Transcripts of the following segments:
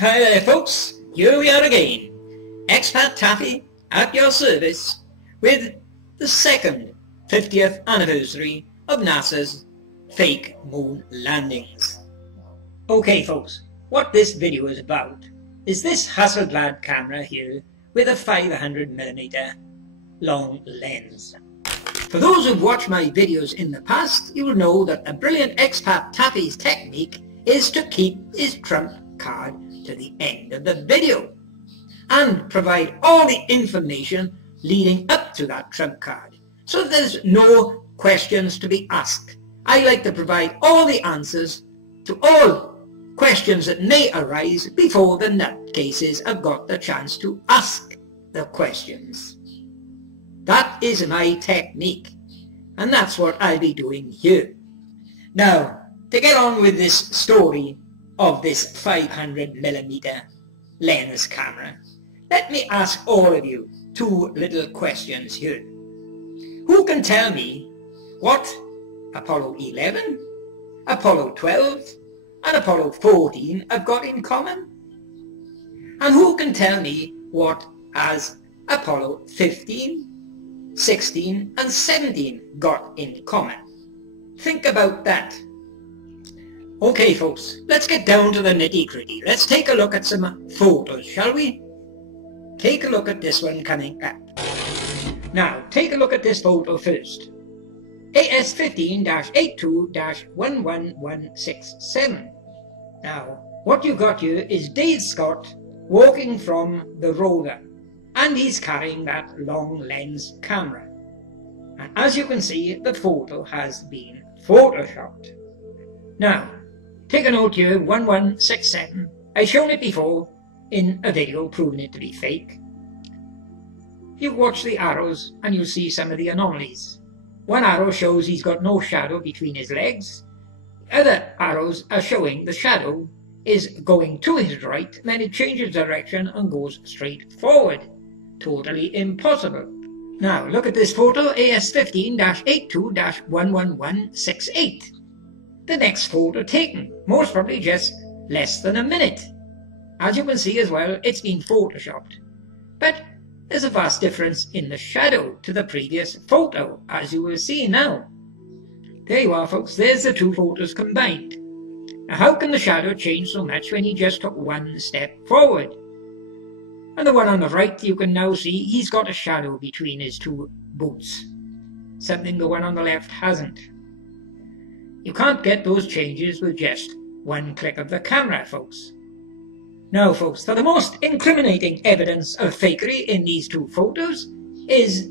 Hi there folks, here we are again, Expat Taffy at your service with the second 50th anniversary of NASA's fake moon landings. Okay folks, what this video is about is this Hasselblad camera here with a 500mm long lens. For those who've watched my videos in the past, you will know that a brilliant Expat Taffy's technique is to keep his trump card to the end of the video and provide all the information leading up to that trump card, so there's no questions to be asked. I like to provide all the answers to all questions that may arise before the nutcases have got the chance to ask the questions. That is my technique, and that's what I'll be doing here. Now, to get on with this story of this 500mm lens camera, let me ask all of you two little questions here. Who can tell me what Apollo 11, Apollo 12 and Apollo 14 have got in common? And who can tell me what has Apollo 15, 16 and 17 got in common? Think about that. Okay folks, let's get down to the nitty-gritty. Let's take a look at some photos, shall we? Take a look at this one coming up. Now, take a look at this photo first. AS15-82-11167. Now, what you got here is Dave Scott walking from the rover, and he's carrying that long lens camera. And as you can see, the photo has been photoshopped. Now, take a note here, 1167. I've shown it before in a video proving it to be fake. You watch the arrows and you'll see some of the anomalies. One arrow shows he's got no shadow between his legs. Other arrows are showing the shadow is going to his right, then it changes direction and goes straight forward. Totally impossible. Now look at this photo, AS15-82-11168. The next photo taken, most probably just less than a minute. As you can see as well, it's been photoshopped. But there's a vast difference in the shadow to the previous photo, as you will see now. There you are folks, there's the two photos combined. Now how can the shadow change so much when he just took one step forward? And the one on the right, you can now see he's got a shadow between his two boots, something the one on the left hasn't. You can't get those changes with just one click of the camera, folks. Now, folks, for the most incriminating evidence of fakery in these two photos is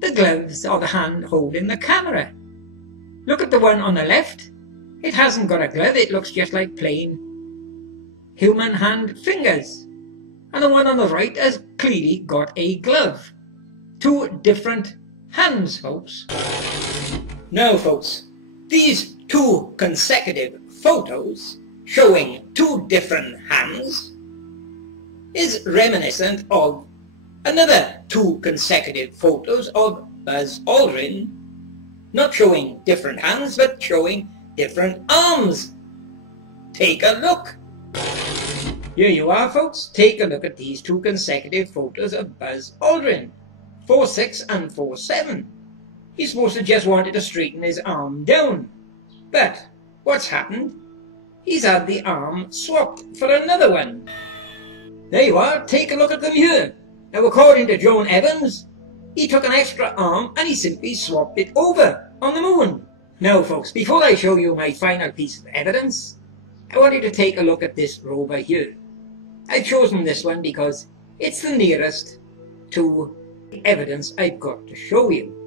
the gloves or the hand holding the camera. Look at the one on the left. It hasn't got a glove, it looks just like plain human hand fingers. And the one on the right has clearly got a glove. Two different hands, folks. Now, folks, these two consecutive photos showing two different hands is reminiscent of another two consecutive photos of Buzz Aldrin, not showing different hands but showing different arms. Take a look. Here you are folks, take a look at these two consecutive photos of Buzz Aldrin, 4.6 and 4.7. He's supposed to just wanted to straighten his arm down. But what's happened? He's had the arm swapped for another one. There you are, take a look at them here. Now according to Joan Evans, he took an extra arm and he simply swapped it over on the moon. Now folks, before I show you my final piece of evidence, I want you to take a look at this rover here. I've chosen this one because it's the nearest to the evidence I've got to show you.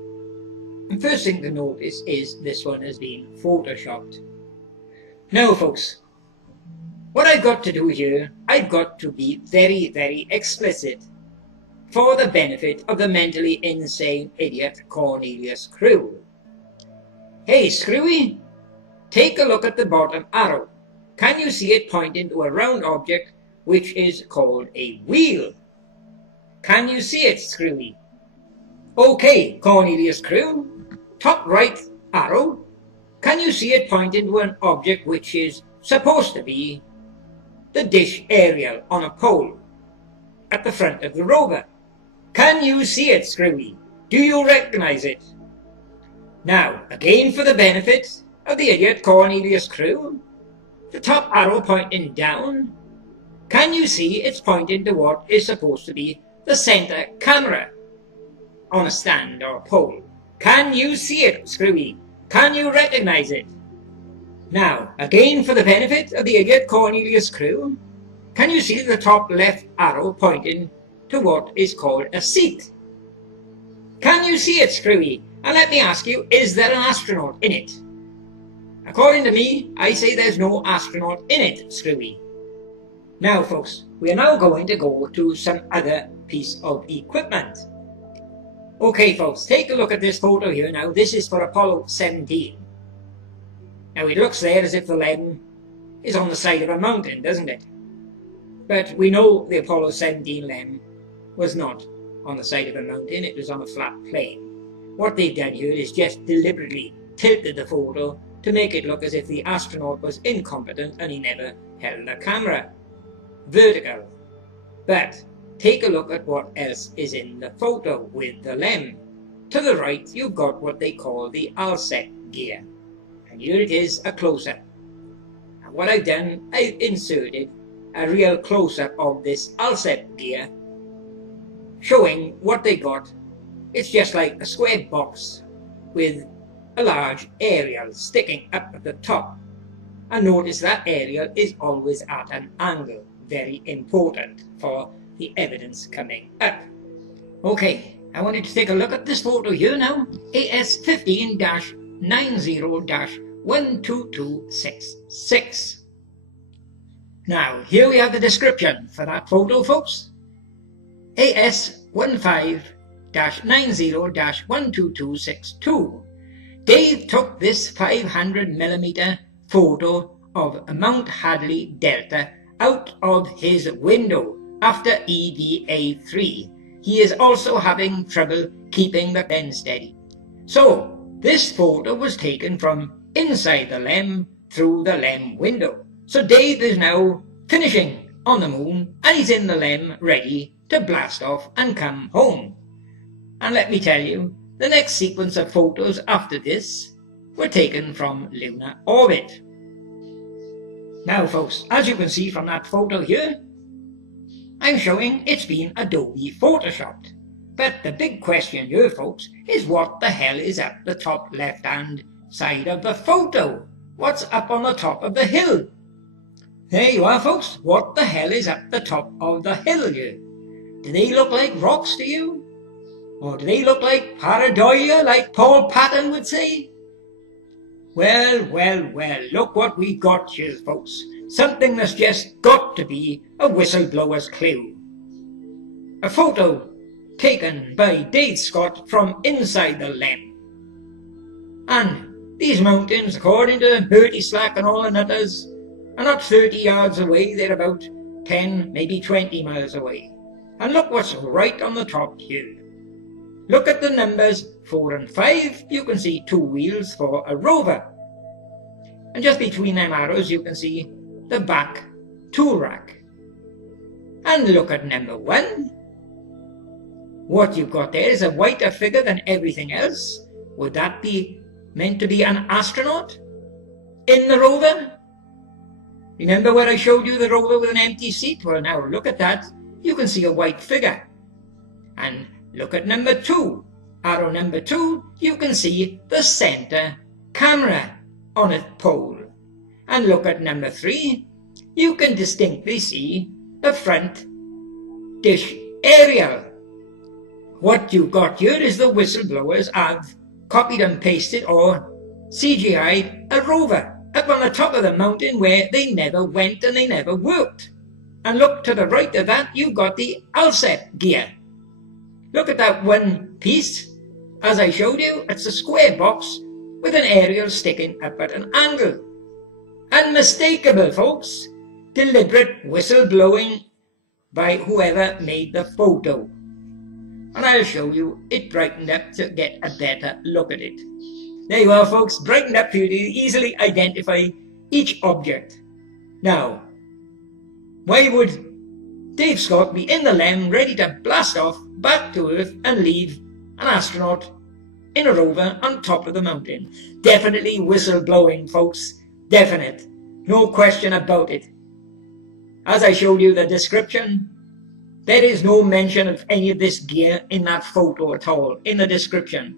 The first thing to notice is this one has been photoshopped. Now folks, what I've got to do here, I've got to be very, very explicit for the benefit of the mentally insane idiot Cornelius Crew. Hey Screwy, take a look at the bottom arrow. Can you see it pointing to a round object which is called a wheel? Can you see it, Screwy? Okay, Cornelius Crew, top right arrow. Can you see it pointing to an object which is supposed to be the dish aerial on a pole at the front of the rover. Can you see it, Screwy? Do you recognise it? Now, again for the benefit of the idiot Cornelius crew, the top arrow pointing down, can you see it's pointing to what is supposed to be the centre camera on a stand or a pole? Can you see it, Screwy? Can you recognise it? Now, again for the benefit of the idiot Cornelius crew, can you see the top left arrow pointing to what is called a seat? Can you see it, Screwy? And let me ask you, is there an astronaut in it? According to me, I say there's no astronaut in it, Screwy. Now folks, we are now going to go to some other piece of equipment. Okay folks, take a look at this photo here now. This is for Apollo 17. Now it looks there as if the LEM is on the side of a mountain, doesn't it? But we know the Apollo 17 LEM was not on the side of a mountain, it was on a flat plane. What they've done here is just deliberately tilted the photo to make it look as if the astronaut was incompetent and he never held a camera vertical. But take a look at what else is in the photo with the LEM. To the right you've got what they call the ALSET gear. And here it is, a close-up. And what I've done, I've inserted a real close-up of this ALSET gear, showing what they got. It's just like a square box with a large aerial sticking up at the top. And notice that aerial is always at an angle, very important for the evidence coming up. Okay, I want you to take a look at this photo here now, AS15-90-12266. Now, here we have the description for that photo, folks. AS15-90-12262. Dave took this 500mm photo of Mount Hadley Delta out of his window after EVA3. He is also having trouble keeping the pen steady. So, this photo was taken from inside the LEM through the LEM window. So Dave is now finishing on the moon and he's in the LEM ready to blast off and come home. And let me tell you, the next sequence of photos after this were taken from lunar orbit. Now folks, as you can see from that photo here, I'm showing it's been Adobe photoshopped. But the big question here folks is what the hell is at the top left hand side of the photo? What's up on the top of the hill? There you are folks, what the hell is at the top of the hill here? Do they look like rocks to you? Or do they look like pareidolia, like Paul Patton would say? Well, well, well, look what we got here, folks. Something that's just got to be a whistleblower's clue. A photo taken by Dave Scott from inside the LEM. And these mountains, according to Bertie Slack and all the nutters, are not 30 yards away, they're about 10, maybe 20 miles away. And look what's right on the top here. Look at the numbers 4 and 5, you can see 2 wheels for a rover. And just between them arrows you can see the back tool rack. And look at number 1. What you've got there is a whiter figure than everything else. Would that be meant to be an astronaut in the rover? Remember where I showed you the rover with an empty seat? Well now look at that, you can see a white figure. And look at number 2. Arrow number 2, you can see the center camera on a pole. And look at number 3, you can distinctly see the front dish aerial. What you've got here is the whistleblowers have copied and pasted or CGI'd a rover up on the top of the mountain where they never went and they never worked. And look to the right of that, you've got the ALSET gear. Look at that one piece. As I showed you, it's a square box with an aerial sticking up at an angle. Unmistakable, folks. Deliberate whistleblowing by whoever made the photo. And I'll show you it brightened up to get a better look at it. There you are, folks, brightened up for you to easily identify each object. Now, Why would Dave Scott be in the LEM ready to blast off back to Earth and leave an astronaut in a rover on top of the mountain? Definitely whistleblowing, folks. Definite. No question about it. As I showed you the description, there is no mention of any of this gear in that photo at all, in the description.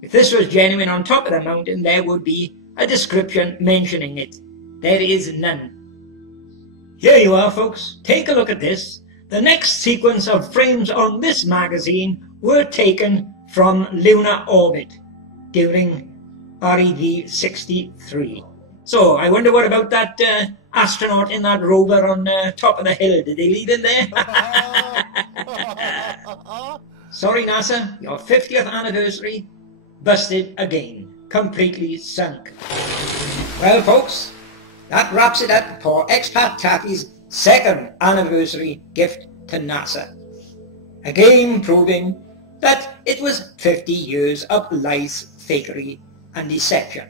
If this was genuine on top of the mountain, there would be a description mentioning it. There is none. Here you are, folks. Take a look at this. The next sequence of frames on this magazine were taken from lunar orbit during REV 63. So, I wonder what about that astronaut in that rover on top of the hill. Did they leave him there? Sorry, NASA, your 50th anniversary busted again. Completely sunk. Well, folks, that wraps it up for Expat Taffy's 2nd anniversary gift to NASA. Again proving that it was 50 years of lies, fakery and deception.